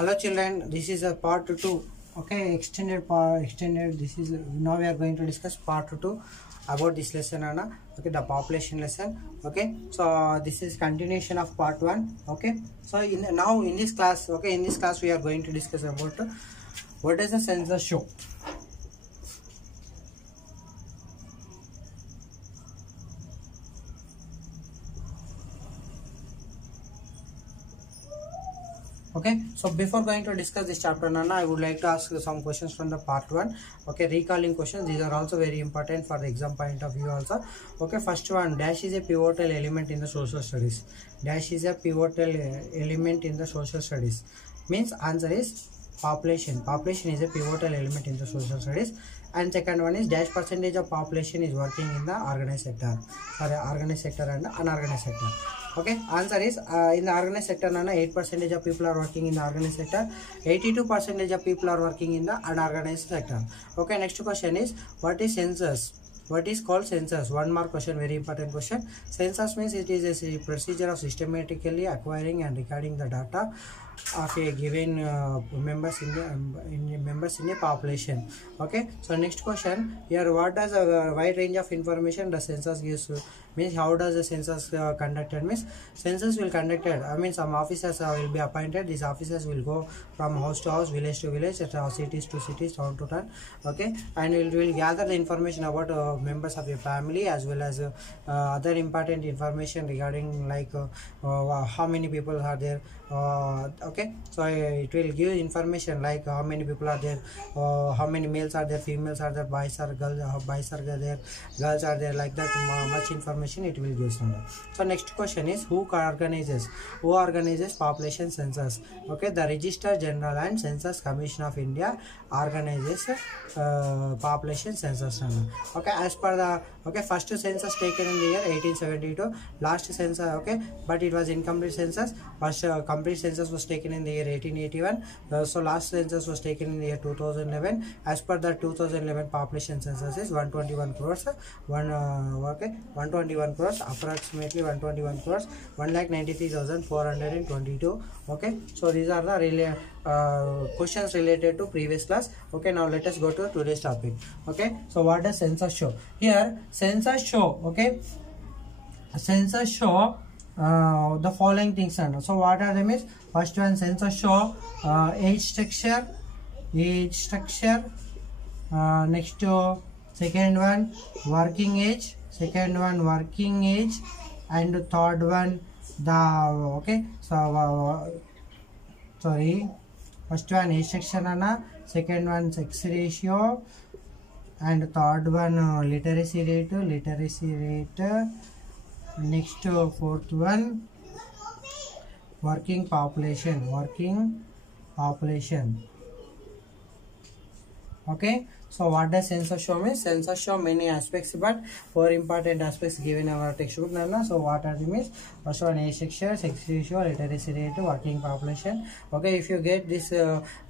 Hello children, this is a part 2. Okay, extended. This is now we are going to discuss part 2 about this lesson, Anna. Okay, the population lesson. Okay, so this is continuation of part 1. Okay, so in this class, we are going to discuss about what does the census show. Okay, so before going to discuss this chapter, Nana, I would like to ask some questions from the part 1. Okay, recalling questions. These are also very important for the exam point of view also. Okay, first one, dash is a pivotal element in the social studies. Dash is a pivotal element in the social studies. Means answer is population. Population is a pivotal element in the social studies. And second one is dash percentage of population is working in the organized sector. Sorry, organized sector and unorganized sector. Okay, answer is in the organized sector, 8% of people are working in the organized sector, 82% of people are working in the unorganized sector. Okay, next question is what is census? What is called census? 1 mark question, very important question. Census means it is a procedure of systematically acquiring and recording the data of a given members in a population. Okay, so next question here, what does a wide range of information the census gives? Means how does the census conducted? Means census will conducted, I mean some officers will be appointed. These officers will go from house to house, village to village, cities to cities, town to town. Okay, and will gather the information about members of your family as well as other important information regarding like how many people are there. Okay, so it will give information like how many people are there, how many males are there, females are there, boys are girls, boys are there, girls are there, like that much information it will give. So next question is who organizes population census? Okay, the Register General and Census Commission of India organizes population census. Okay, as per the first census taken in the year 1872, last census, okay, but it was incomplete census. First complete census was taken in the year 1881. So last census was taken in the year 2011. As per the 2011 population census is 121 crores. 121 crores, approximately 121 crores, 1,93,422. Okay, so these are the questions related to previous class. Okay, now let us go to today's topic. Okay, so what does census show? Here census show, okay, census show the following things. So what are them is, first one, census show age structure. Next second one working age, and third one the first one age structure, second one sex ratio, and third one literacy rate. Next fourth one working population. Okay, so what does census show means? Census show many aspects, but 4 important aspects given in our textbook. So what are the means? First one age structure, sex ratio, literacy rate, working population. Okay, if you get this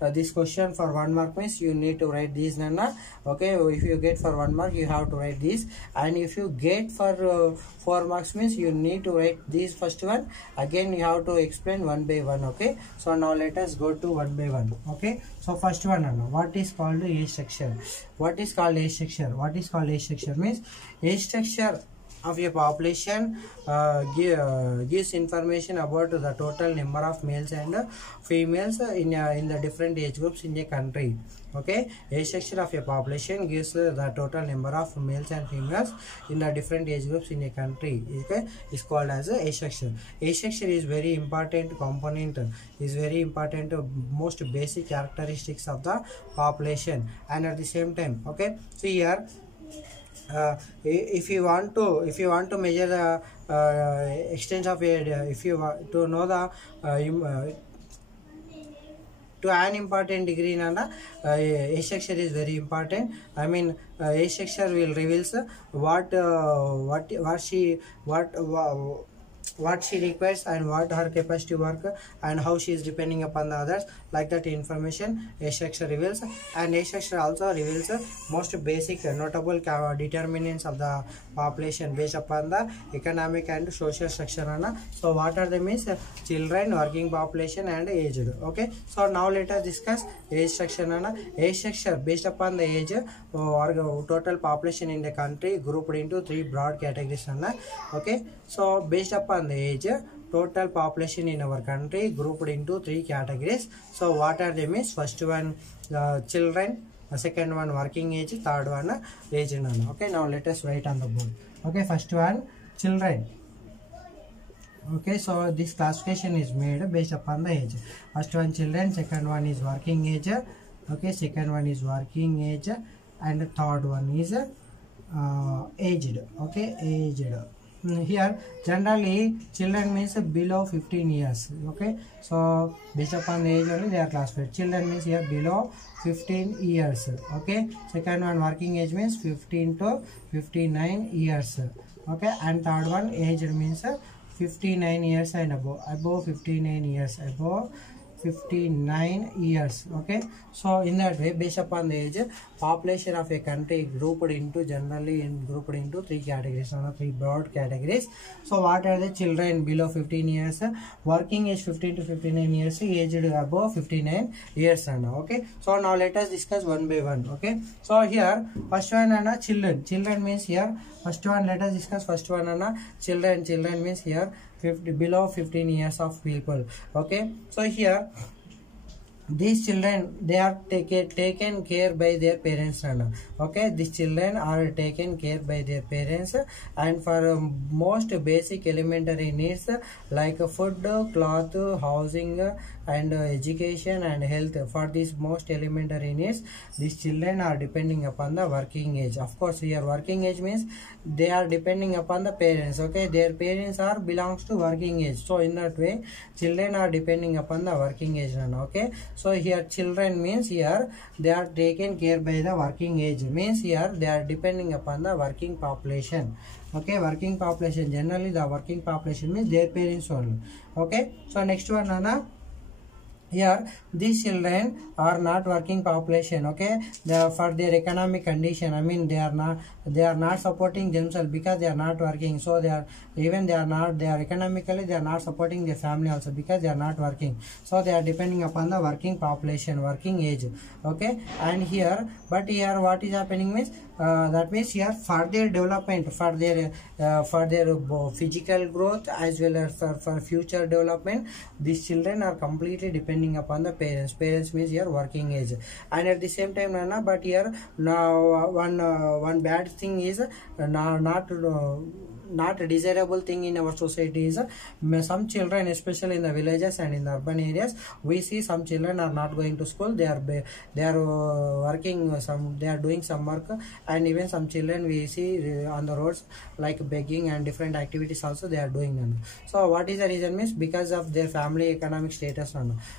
this question for 1 mark means you need to write these, Nana. Okay, if you get for 1 mark you have to write these, and if you get for 4 marks means you need to write these first one. Again you have to explain one by one. Okay, so now let us go to one by one. Okay, so first one, Nana, what is called age structure? What is called age structure? Means age structure of a population gives information about the total number of males and females in the different age groups in a country. Okay, age structure of a population gives the total number of males and females in the different age groups in a country. Okay, is called as a age structure. Age structure is very important component, most basic characteristics of the population. And at the same time, okay, so here if you want to measure the extent of a, if you want to know the to an important degree, Nana, age structure is very important. I mean age structure will reveals what what she requires and what her capacity work and how she is depending upon the others, like that information age structure reveals. And age structure also reveals most basic notable determinants of the population based upon the economic and social structure. So what are the means? Children, working population and aged. Okay, so now let us discuss age structure. Age structure based upon the age or total population in the country grouped into three broad categories. Okay, so based upon the age, total population in our country grouped into three categories. So what are they means? First one children, second one working age, third one aged. Okay, now let us write on the board. Okay, first one children. Okay, so this classification is made based upon the age. First one children, second one is working age, okay, second one is working age, and the third one is aged. Okay, aged. Here generally children means below 15 years. Okay, so based upon the age only they are classified. Children means here below 15 years. Okay, second one working age means 15 to 59 years. Okay, and third one aged means 59 years and above 59 years, above 59 years. Okay, so in that way, based upon the age, population of a country grouped into three categories, three broad categories. So what are the children below 15 years, working age 15 to 59 years, aged above 59 years. Okay, so now let us discuss one by one. Okay, so here first one children means here first one, let us discuss first one children means here below 15 years of people. Okay, so here these children, they are taken care by their parents. Okay, these children are taken care by their parents, and for most basic elementary needs like food, cloth, housing, and education and health, for these most elementary needs, these children are depending upon the working age. Of course, here working age means they are depending upon the parents. Okay, their parents are belongs to working age, so in that way children are depending upon the working age. Okay, so here children means here they are taken care by the working age, means here they are depending upon the working population. Okay, working population, generally the working population means their parents only. Okay, so next one, here these children are not working population. Okay, for their economic condition, I mean they are not supporting themselves because they are not working. So they are economically they are not supporting their family also because they are not working. So they are depending upon the working population, working age. Okay, and here, but here what is happening means that means here for their development, for their physical growth as well as for future development, these children are completely depending upon the parents. Parents means here working age. And at the same time, but here now one bad thing is not a desirable thing in our society is some children, especially in the villages and in the urban areas, we see some children are not going to school. They are working they are doing some work, and even some children we see on the roads like begging and different activities also they are doing. So what is the reason means because of their family economic status.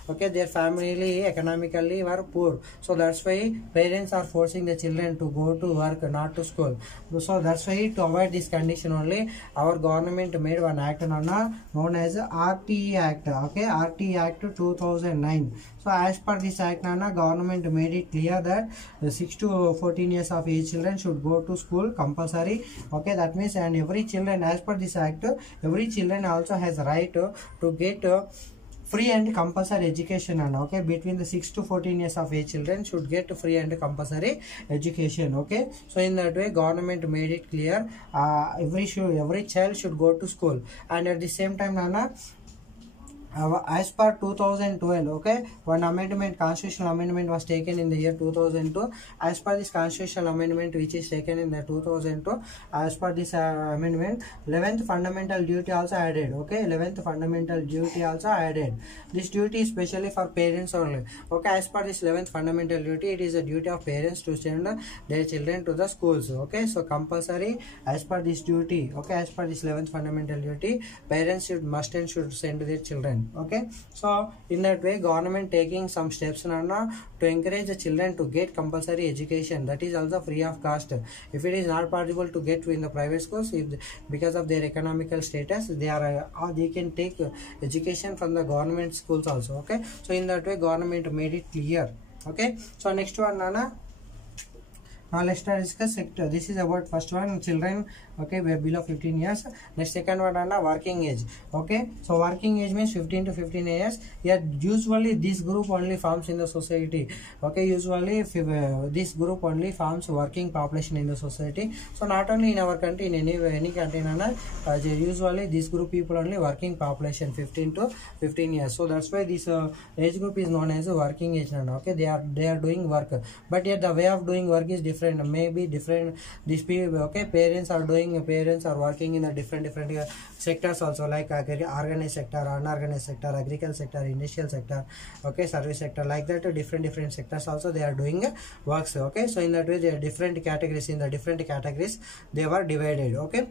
Okay, their family economically were poor, so that's why parents are forcing the children to go to work, not to school. So that's why to avoid this condition only our government made one act known as RT Act. Okay, RT Act 2009. So as per this act, government made it clear that 6 to 14 years of age children should go to school compulsory. Okay, that means, and every children, as per this act, every children also has right to get free and compulsory education. Okay, between the 6 to 14 years of age children should get free and compulsory education. Okay, so in that way government made it clear every child should go to school. And at the same time, as per 2012, okay, one amendment, constitutional amendment was taken in the year 2002. As per this constitutional amendment which is taken in the 2002, as per this amendment, 11th fundamental duty also added. Okay, 11th fundamental duty also added. This duty is specially for parents only. Okay, as per this 11th fundamental duty, it is a duty of parents to send their children to the schools. Okay, so compulsory as per this duty. Okay, as per this 11th fundamental duty, parents should send their children. children. Okay, so in that way government taking some steps Nana, to encourage the children to get compulsory education, that is also free of cost. If it is not possible to get in the private schools, if because of their economical status, they can take education from the government schools also. Okay, so in that way government made it clear. Okay, so next one Nana. Now let's start discuss sector. This is about first one, children. Okay, we are below 15 years. Next second one Anna, working age. Okay, so working age means 15 to 15 years. Yeah, usually this group only forms in the society. Okay, usually if, this group only forms working population in the society. So not only in our country, in any country Anna, usually this group people only working population 15 to 15 years. So that's why this age group is known as a working age Anna. Okay, they are doing work, but yet the way of doing work is different. Maybe different these people. Okay, parents are working in a different sectors also, like organized sector, unorganized sector, agricultural sector, industrial sector, okay, service sector, like that. Different sectors also they are doing works. Okay, so in that way they are different categories. In the different categories they were divided. Okay,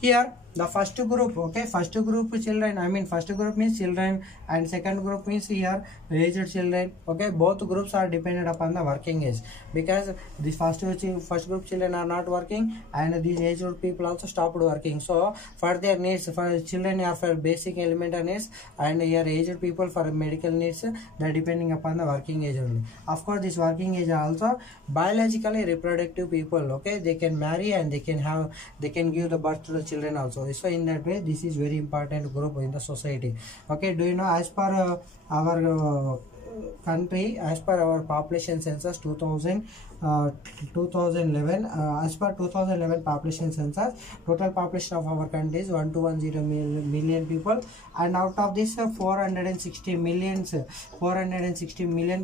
here the first group. Okay, first group children, I mean first group means children, and second group means here aged children. Okay, both groups are dependent upon the working age, because the first group children are not working, and these aged people also stopped working. So for their needs, for children are for basic elemental needs, and here aged people for medical needs, they are depending upon the working age only. Of course this working age are also biologically reproductive people. Okay, they can marry and they can give the birth to the children also. So in that way this is very important group in the society. Okay, do you know, as per our country, as per our population census 2011, as per 2011 population census, total population of our country is 1210 million people, and out of this 460 million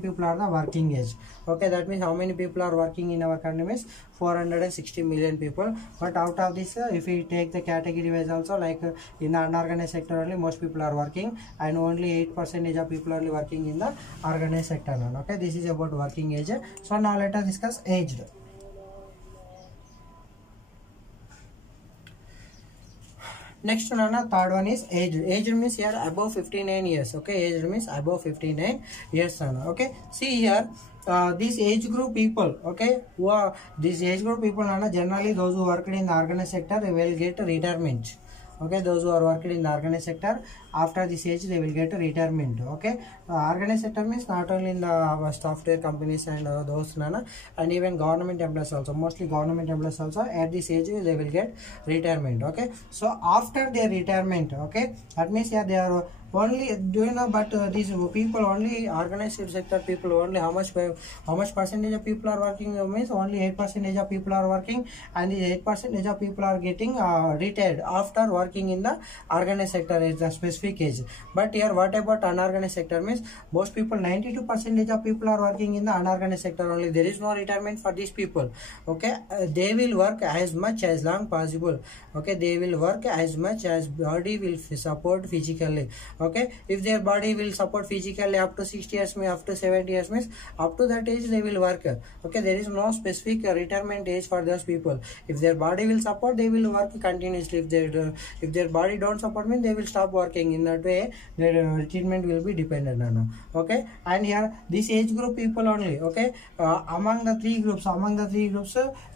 people are the working age. Okay, that means how many people are working in our country means 460 million people. But out of this, if we take the category wise also, like in the unorganized sector only most people are working, and only 8% of people are only working in the organized sector. Okay, this is about working age. So now let us discuss aged. Next one, third one is aged. Aged means here above 59 years. Okay, aged means above 59 years. Okay, see here, this age group people, okay, who are this age group people, generally those who worked in the organized sector, they will get retirement. Okay, those who are working in the organized sector, after this age they will get a retirement. Okay, organized sector means not only in the software companies and those and even government employees also, mostly government employees also at this age they will get retirement. Okay, so after their retirement, okay, that means yeah, they are only, do you know, but these people only organized sector people only how much percentage of people are working means only 8% of people are working, and these 8% of people are getting retired after working in the organized sector at the specific age. But here what about unorganized sector means most people, 92% of people are working in the unorganized sector only. There is no retirement for these people. Okay, they will work as much as long possible. Okay, they will work as much as body will support physically. Okay, if their body will support physically up to 60 years, up to 70 years means up to that age they will work. Okay, there is no specific retirement age for those people. If their body will support, they will work continuously. If their body don't support means they will stop working. In that way their retirement will be dependent on. Okay, and here this age group people only. Okay, among the three groups,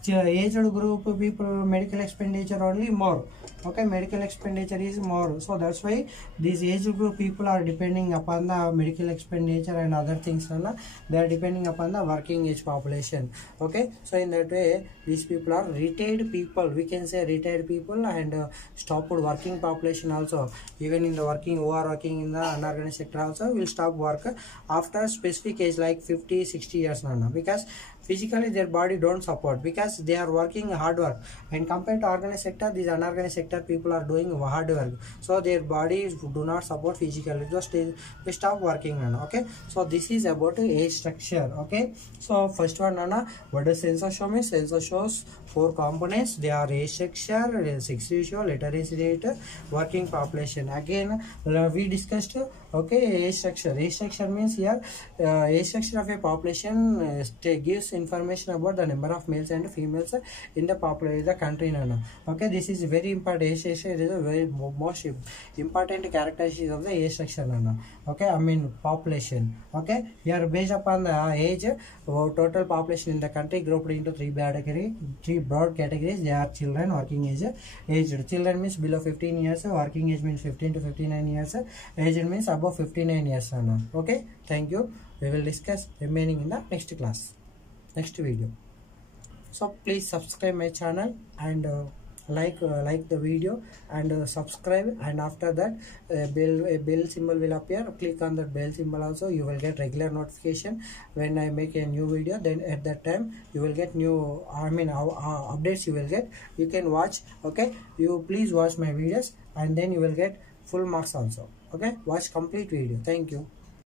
aged group people medical expenditure only more. Okay, medical expenditure is more, so that's why these age group people are depending upon the medical expenditure and other things. They are depending upon the working age population. Okay, so in that way these people are retired people, we can say retired people, and stopped working population also. Even in the who are working in the unorganized sector also will stop work after specific age like 50-60 years because physically their body don't support, because they are working hard work, and compared to organized sector, these unorganized sector people are doing hard work, so their bodies do not support physically, just they stop working. Okay, so this is about age structure. Okay, so first one, what does census show me? Census shows 4 components. They are age structure, sex ratio, literacy rate, working population. Again we discussed. Okay, age structure. Age structure means here age structure of a population gives information about the number of males and females in the population the country nana. Okay, this is very important. Age structure is a very most important characteristic of the age structure nana. Okay, I mean population. Okay, here based upon the age, total population in the country grouped into three broad categories. They are children, working age, aged. Children means below 15 years, working age means 15 to 59 years, aged means above 59 years. Okay, thank you. We will discuss remaining in the next class, next video. So please subscribe my channel and like the video and subscribe, and after that a bell symbol will appear. Click on that bell symbol also. You will get regular notification when I make a new video. Then at that time you will get new updates you will get. You can watch. Okay, you please watch my videos and then you will get full marks also. Okay, watch complete video. Thank you.